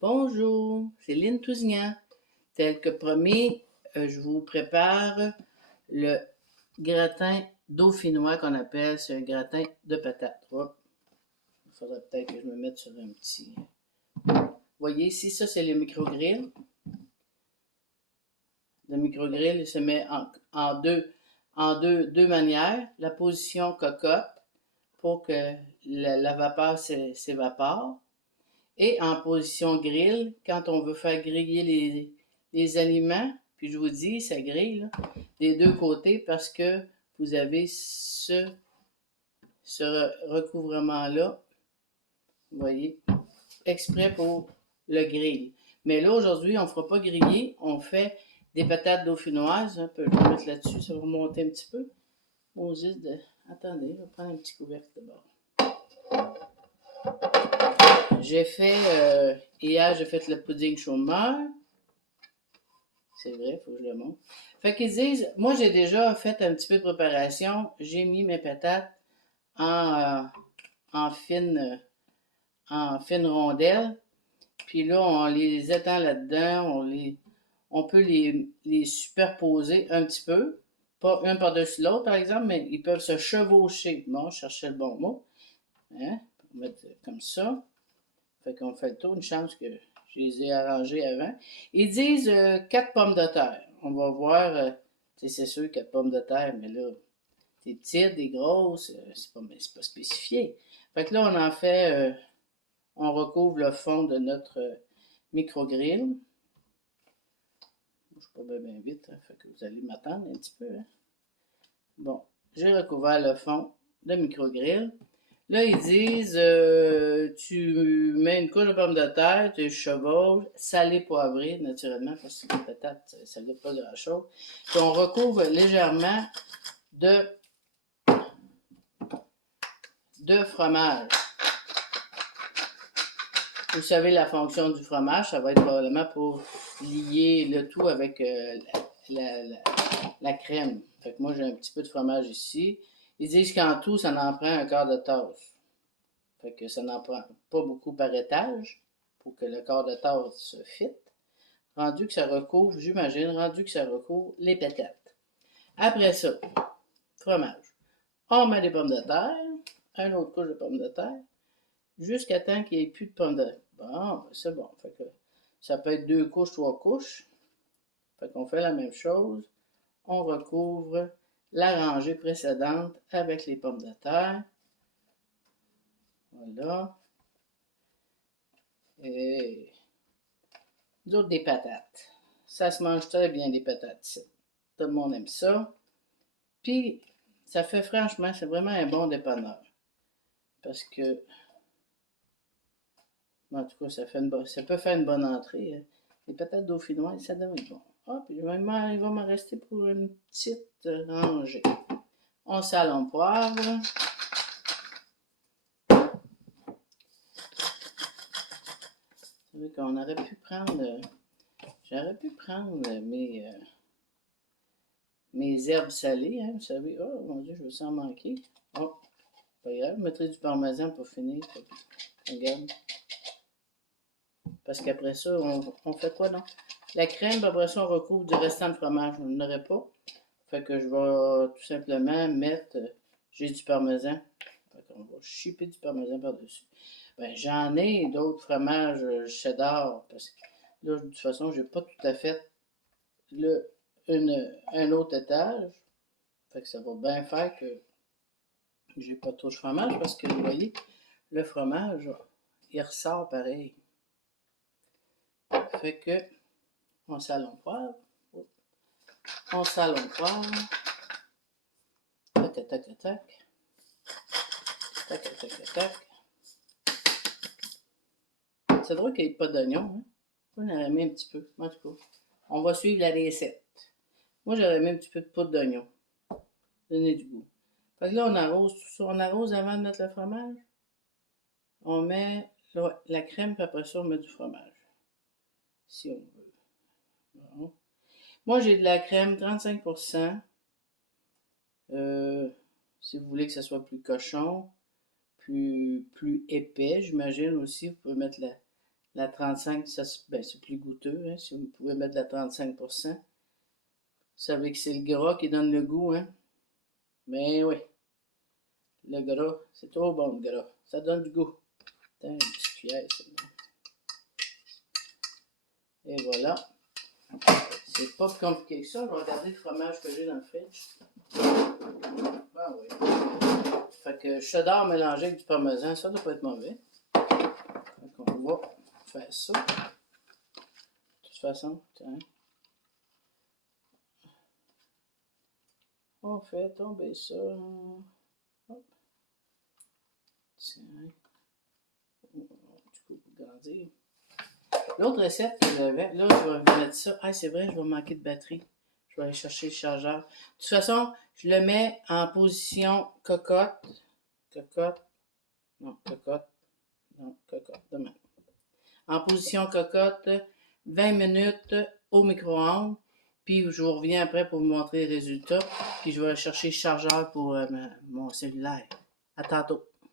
Bonjour, c'est Lynn Tousignan. Tel que promis, je vous prépare le gratin dauphinois qu'on appelle, c'est un gratin de patates. Hop, il faudrait peut-être que je me mette sur un petit... Vous voyez ici, ça c'est le micro-grill. Le micro-grill se met en deux manières. La position cocotte pour que la vapeur s'évapore. Et en position grill, quand on veut faire griller les aliments, puis je vous dis, ça grille là, des deux côtés parce que vous avez ce recouvrement-là, vous voyez, exprès pour le grill. Mais là, aujourd'hui, on ne fera pas griller, on fait des patates dauphinoises. Je vais mettre là-dessus, ça va remonter un petit peu. Attendez, je vais prendre un petit couvercle d'abord. Hier, j'ai fait le pudding chômeur. C'est vrai, il faut que je le montre. Fait qu'ils disent, moi j'ai déjà fait un petit peu de préparation. J'ai mis mes patates en, en fines en fines rondelles. Puis là, on les étend là-dedans. On peut les superposer un petit peu. Pas un par-dessus l'autre, par exemple, mais ils peuvent se chevaucher. Bon, je cherchais le bon mot. Hein? On va mettre comme ça. Fait qu'on fait le tour, une chance que je les ai arrangés avant. Ils disent 4 pommes de terre. On va voir, c'est sûr 4 pommes de terre, mais là, des petites, des grosses, c'est pas spécifié. Fait que là, on en fait, on recouvre le fond de notre micro-grill. Je suis pas bien vite, hein, fait que vous allez m'attendre un petit peu. Hein. Bon, j'ai recouvert le fond de micro-grill. Là, ils disent, tu mets une couche de pommes de terre, tu chevauches, salé poivré, naturellement, parce que les patates, ça ne goûte pas grand-chose. Puis on recouvre légèrement de fromage. Vous savez la fonction du fromage, ça va être probablement pour lier le tout avec la crème. Fait que moi, j'ai un petit peu de fromage ici. Ils disent qu'en tout, ça en prend un quart de tasse. Fait que ça n'en prend pas beaucoup par étage pour que le quart de tasse se fitte. Rendu que ça recouvre, j'imagine, rendu que ça recouvre les patates. Après ça, fromage. On met des pommes de terre, un autre couche de pommes de terre, jusqu'à temps qu'il n'y ait plus de pommes de terre. Bon, c'est bon. Fait que ça peut être 2 couches, 3 couches. Fait qu'on fait la même chose. On recouvre la rangée précédente avec les pommes de terre. Voilà. Et d'autres des patates. Ça se mange très bien des patates. Tout le monde aime ça. Puis, ça fait franchement, c'est vraiment un bon dépanneur. Parce que, en tout cas, ça peut faire une bonne entrée. Hein. Les patates dauphinoises, ça devrait être bon. Ah, puis il va m'en rester pour une petite rangée. On sale, on poivre. Vous savez qu'on aurait pu prendre... J'aurais pu prendre mes herbes salées, hein, vous savez. Oh mon Dieu, je vais s'en manquer. Oh, pas grave, je mettrai du parmesan pour finir. Regarde. Parce qu'après ça, on fait quoi, non? La crème, après ça, on recouvre du restant de fromage. On n'en aurait pas. Fait que je vais tout simplement mettre... j'ai du parmesan. Fait qu'on va chipper du parmesan par-dessus. Ben, j'en ai d'autres fromages cheddar. Parce que là, de toute façon, j'ai pas tout à fait un autre étage. Fait que ça va bien faire que j'ai pas trop de fromage parce que vous voyez, le fromage, il ressort pareil. Fait que on sale, on poivre. On sale, on poivre. Tac, tac, tac, tac. Tac, tac, tac, tac. C'est drôle qu'il n'y ait pas d'oignon. Hein? On aurait mis un petit peu. En tout cas, on va suivre la recette. Moi, j'aurais mis un petit peu de poudre d'oignon. Donner du goût. Fait que là, on arrose tout ça. On arrose avant de mettre le fromage. On met la crème, puis après ça, on met du fromage. Si on veut. Bon. Moi, j'ai de la crème 35%. Si vous voulez que ça soit plus cochon, plus épais, j'imagine aussi, vous pouvez mettre La 35, ça, c'est plus goûteux, hein, si vous pouvez mettre de la 35%. Vous savez que c'est le gras qui donne le goût, hein? Mais oui, le gras, c'est trop bon, le gras. Ça donne du goût. Attends, une petite cuillère, c'est bon. Et voilà. C'est pas plus compliqué que ça. Je vais regarder le fromage que j'ai dans le fridge. Ah oui. Fait que cheddar mélangé avec du parmesan, ça doit pas être mauvais. Donc on va faire ça. De toute façon, tiens. On fait tomber ça. Hop. Tiens. Du coup, grandir. L'autre recette que j'avais, là, je vais mettre ça. Ah, c'est vrai, je vais manquer de batterie. Je vais aller chercher le chargeur. De toute façon, je le mets en position cocotte. Cocotte. Non, cocotte. Non, cocotte. Demain. En position cocotte, 20 minutes au micro-ondes. Puis je vous reviens après pour vous montrer les résultats. Puis je vais aller chercher le chargeur pour mon cellulaire. À tantôt.